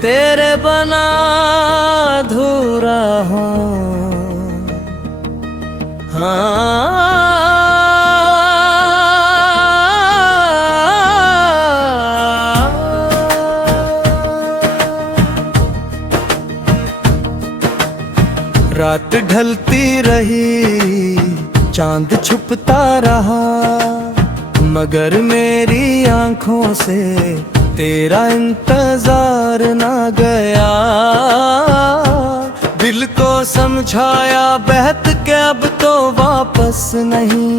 तेरे बना अधूरा हूँ। रात ढलती रही, चांद छुपता रहा, मगर मेरी आंखों से तेरा इंतजार ना गया। दिल को समझाया बहत के अब तो वापस नहीं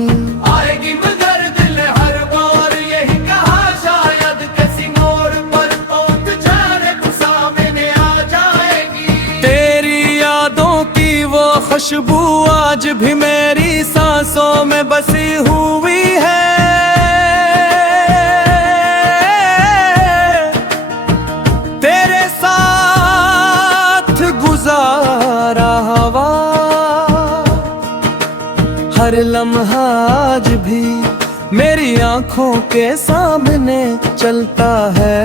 आएगी, मगर दिल हर बार यही कहा, शायद किसी मोड़ पर पहुंच जाने तो सामने आ जाएगी। तेरी यादों की वो खुशबू आज भी मेरी सांसों में बसी हुई है। तेरे साथ गुजारा हवा, हर लम्हा आज भी मेरी आंखों के सामने चलता है।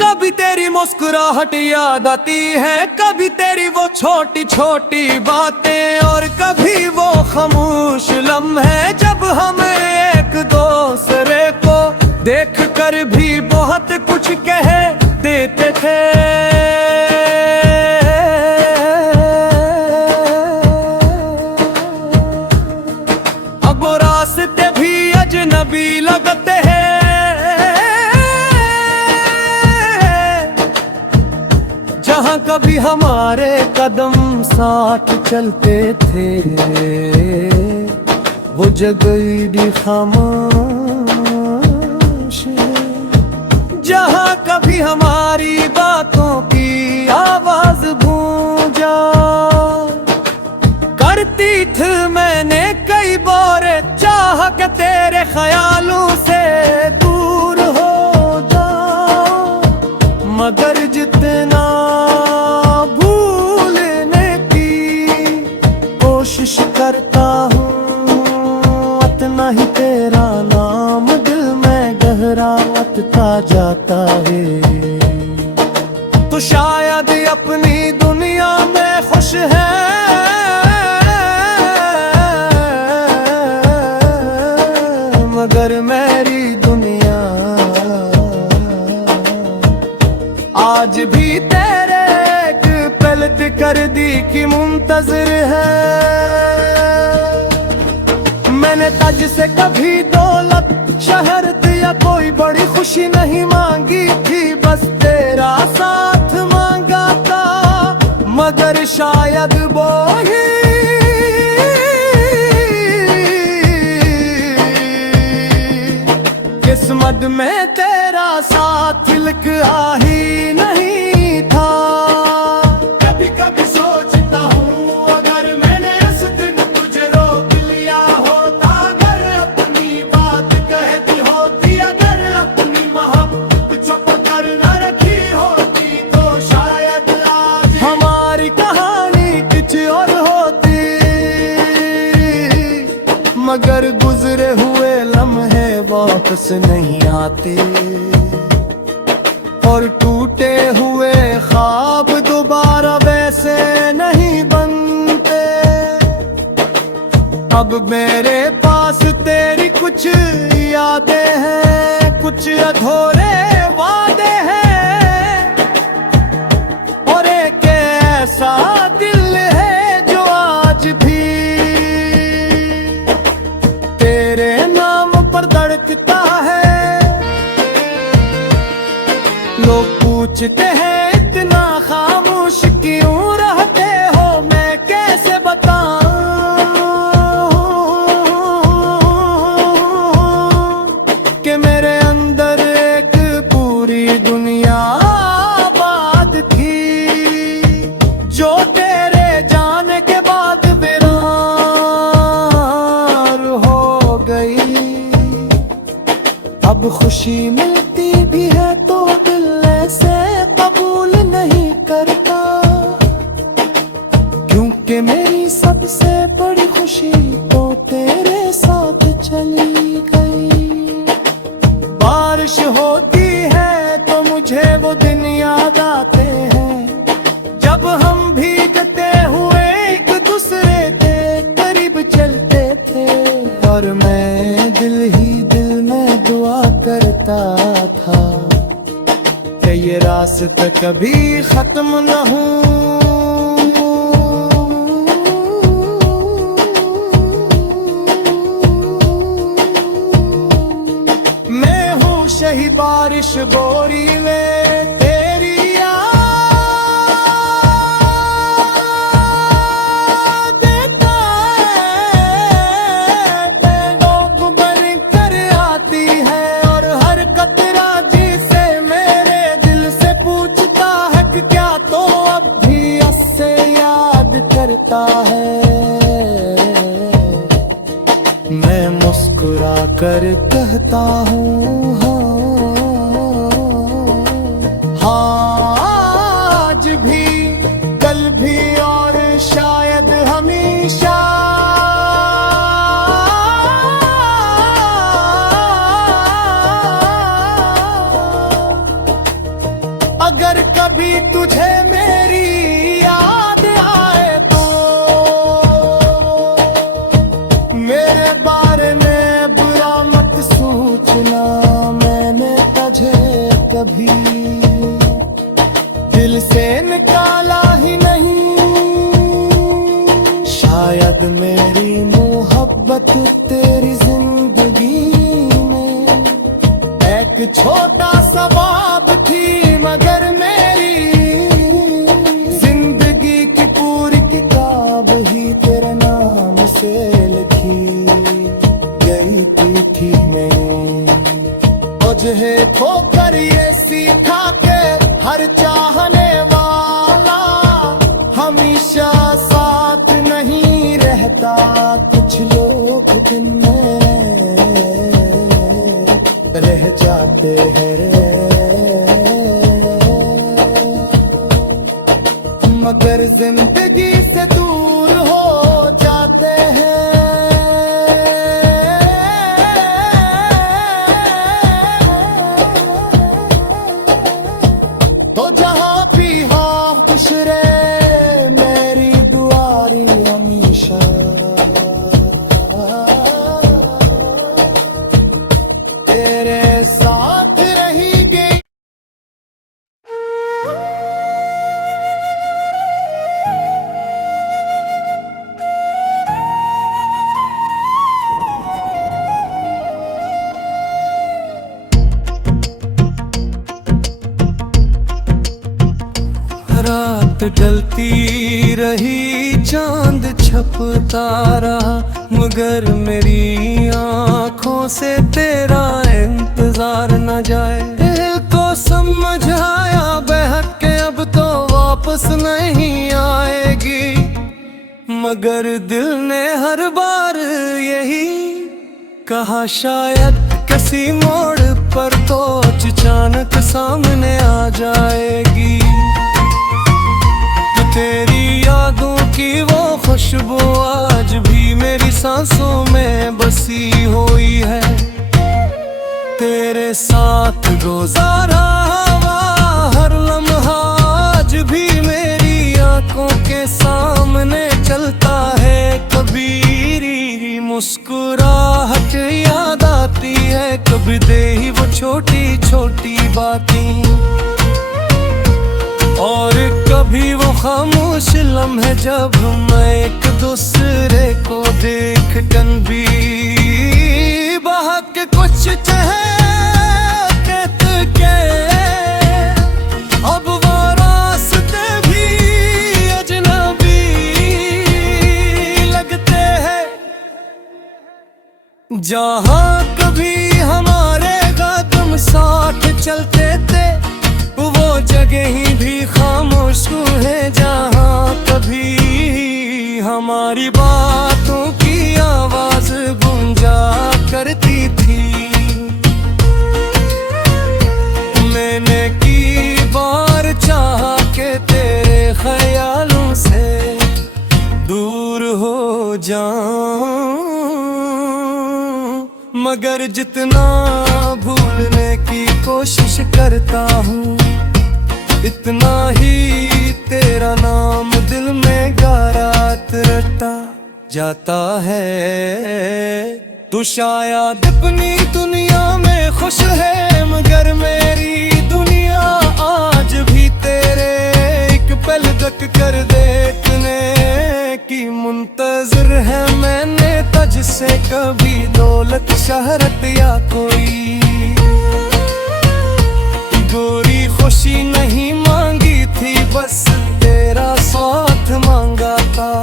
कभी तेरी मुस्कुराहट याद आती है, कभी तेरी वो छोटी छोटी बातें, और कभी वो खामोश लम्हे जब हम एक दूसरे को देख कर भी बहुत कुछ कह देते थे। अब वो रास्ते भी अजनबी लगते हैं, जहाँ कभी हमारे कदम साथ चलते थे, वो जगह भी खामोश है। जहाँ कभी हमारी बातों की आवाज गूंजा करती थी, मैंने कई बार चाह के तेरे ख्यालों से दूर हो जाऊं, मगर जितना भूलने की कोशिश करता हूँ, उतना ही तेरा नाम दिल में गहरा उठता जाता है। तो शायद अपनी दुनिया में खुश है, मगर मेरी दुनिया आज भी तेरे एक पलट कर दी की मुंतजर है। मैंने ताज से कभी दौलत, शहरत या कोई बड़ी खुशी नहीं मांगी थी, बस तेरा साथ मांगा था, मगर शायद वो ही किस्मत में तेरा साथ लिखा ही नहीं था। कभी कभी सोचता हूँ, अगर मैंने उस दिन तुझे रोक लिया होता, अगर अपनी बात कहती होती, अगर अपनी मोहब्बत छुप कर न रखी होती, तो शायद आज हमारी कहानी कुछ और होती। मगर गुजरे हुए लम्हे वापस नहीं आते, और टूटे हुए ख्वाब दोबारा वैसे नहीं बनते। अब मेरे पास तेरी कुछ यादें हैं, कुछ अधूरे वादे हैं, और एक ऐसा दिल है जो आज भी तेरे नाम पर धड़कता है। लोग पूछते हैं इतना खामोश क्यों रहते हो, मैं कैसे बताऊं कि मेरे अंदर एक पूरी दुनिया आबाद थी, जो तेरे जाने के बाद वीरान हो गई। अब खुशी मिलती भी है तो दिल ऐसे कबूल नहीं करता, क्योंकि मेरी सबसे बड़ी खुशी तो तेरे साथ चली गई। बारिश होती है तो मुझे तुझे वो दिन याद आते हैं जब हम भीगते हुए एक दूसरे के करीब चलते थे। और मैं दिल ही दिल में दुआ करता था कि ये रास्ता कभी खत्म न हो। ही बारिश गोरी में तेरी याद देता है, डूब बन कर आती है और हर कतरा जिसे मेरे दिल से पूछता है कि क्या तो अब भी उससे याद करता है। मैं मुस्कुरा कर कहता हूँ आज भी कल भी और शायद हमेशा। अगर कभी तुझे मेरी याद आए तो मेरे बारे में बुरा मत सोचना, मैंने तुझे कभी दिल से निकाला ही नहीं। शायद मेरी मोहब्बत तेरी जिंदगी में एक छोटा सा बाब थी, मगर मेरी जिंदगी की पूरी किताब ही तेरे नाम से लिखी गई थी। मैं तुझे खोकर ये सीखा के हर चाहने वाला हमेशा साथ नहीं रहता। कुछ लोग दिन में रह जाते हैं मगर जिंदगी से दूर हो जाते हैं। तो जहाँ भी हो खुश रहे मेरी दुआरी हमेशा। तेरे साथ रहेगी। रात ढलती रही चांद छपता रहा मगर मेरी आंखों से तेरा इंतजार न जाए। दिल को समझ आया बहक के अब तो वापस नहीं आएगी, मगर दिल ने हर बार यही कहा शायद किसी मोड़ पर तो अचानक सामने आ जाएगी। तेरी यादों की वो खुशबू आज भी मेरी सांसों में बसी हुई है। तेरे साथ गुजारा हुआ हर लम्हा आज भी मेरी आंखों के सामने चलता है। कभी मुस्कुराहट याद आती है, कभी दे ही वो छोटी छोटी बातें और कभी वो खामोश लम्हे जब मैं एक दूसरे को देख टन भी बहक के कुछ कहते के अब वो रास्ते भी अजनबी लगते हैं। जहाँ कभी हमारे कदम साथ चलते थे वो जगह ही भी खामोश है। जहाँ कभी हमारी बातों की आवाज गूंजा करती थी, मैंने की बार चाहा के तेरे ख्यालों से दूर हो जाऊं, मगर जितना भूलने की कोशिश करता हूँ इतना ही तेरा नाम दिल में गारात रटा जाता है। तू शायद अपनी दुनिया में खुश है, मगर मेरी दुनिया आज भी तेरे एक पल तक कर देखने की मुंतजर है। मैंने तुझसे कभी दौलत शहरत या कोई गोरी खुशी नहीं मांगी थी, बस तेरा साथ मांगा था।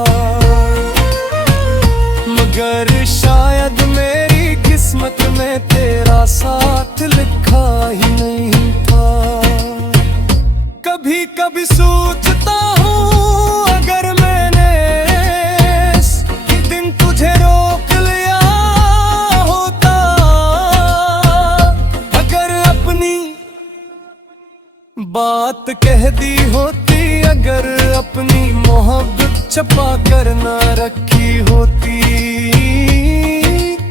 मगर शायद मेरी किस्मत में तेरा साथ लिखा ही नहीं था। कभी कभी सोचता हूँ अगर मैंने एक दिन तुझे रोक लिया होता, अगर अपनी बात कह दी होती, अगर अपनी मोहब्बत छुपा कर ना रखी होती,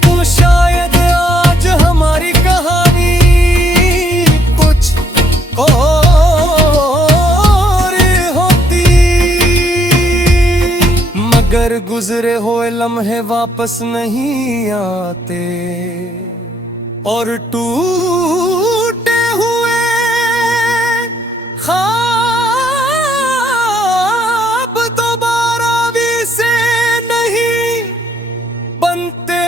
तो शायद आज हमारी कहानी कुछ और होती। मगर गुजरे हुए लम्हे वापस नहीं आते और टूटे हुए ख्वाब दोबारा भी से नहीं बनते।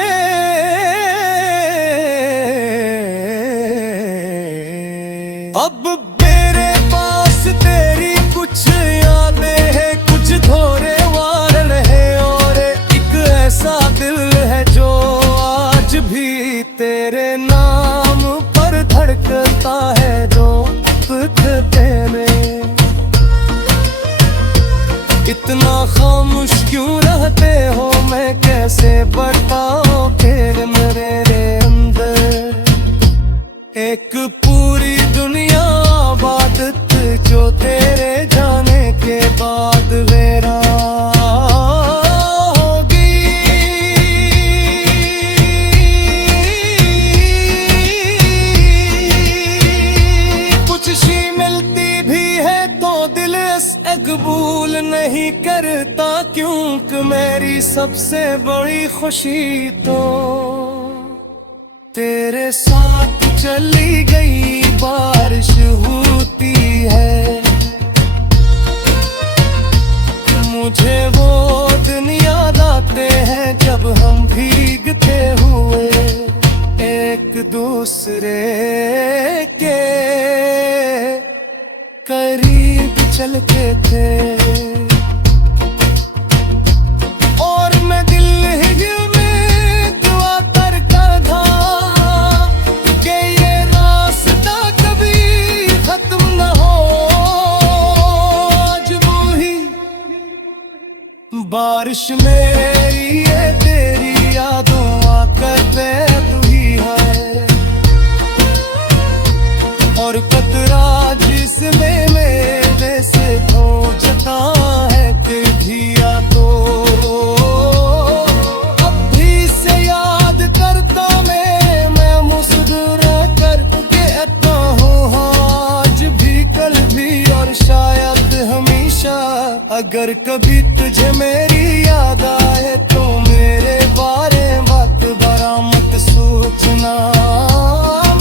अब मेरे पास तेरी कुछ यादें हैं, कुछ धोरे वार है और एक ऐसा दिल है जो आज भी तेरे नाम पर धड़कता है। जो तेरे इतना खामोश क्यों रहते हो, मैं कैसे बताऊं तेरे मेरे अंदर एक पूरी दुनिया आबादत जो तेरे जाने के बाद मेरा कबूल नहीं करता, क्योंकि मेरी सबसे बड़ी खुशी तो तेरे साथ चली गई बारिश होती है। मुझे वो दिन याद आते हैं जब हम भीगते हुए एक दूसरे के करीब चलते थे, और मैं दिल ही में दुआ करता था कि ये रास्ता कभी खत्म न हो। आज वो ही बारिश मेरी ये तेरी यादों आकर बह ही है, और कतरा जिसमें मेरे से खोजता है कि घिया तो अब भी से याद करता मैं मुस्कुरा कर कहता हूँ आज भी कल भी और शायद हमेशा। अगर कभी तुझे मेरी याद आए तो मेरे बारे बात बरा मत सोचना,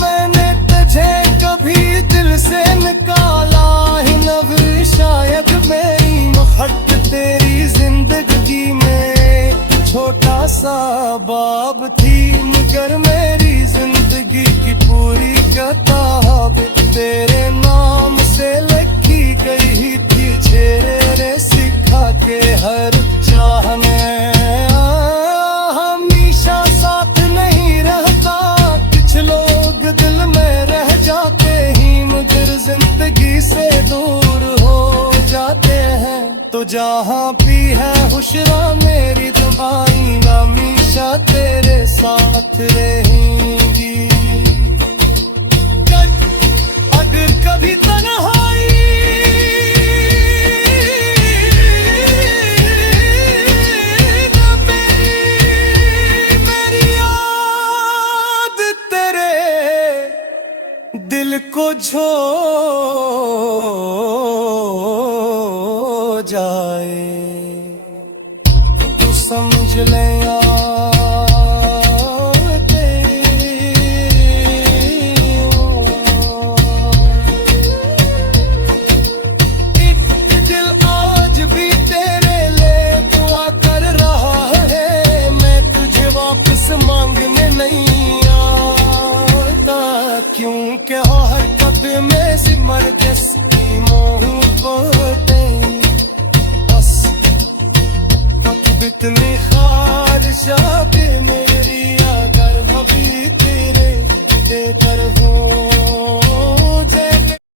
मैंने तुझे कभी दिल से निकाला ही न, शायद मेरी मोहब्बत तेरी जिंदगी में छोटा सा बाब थी, मगर मेरी जिंदगी की पूरी किताब तेरे नाम से लिखी गई थी। तेरे सिखा के हर चाहने हमेशा साथ नहीं रहता, कुछ लोग दिल में रह जाते ही मगर जिंदगी से दूर हो जाते हैं। तो जहाँ भी है हुशरा मेरी दुआएं हमेशा तेरे साथ रहेंगी। अगर कभी तन्हाई दिल को को झो जाए तू समझ ले मांगने नहीं आता क्योंकि हो हर कदम में सिमर के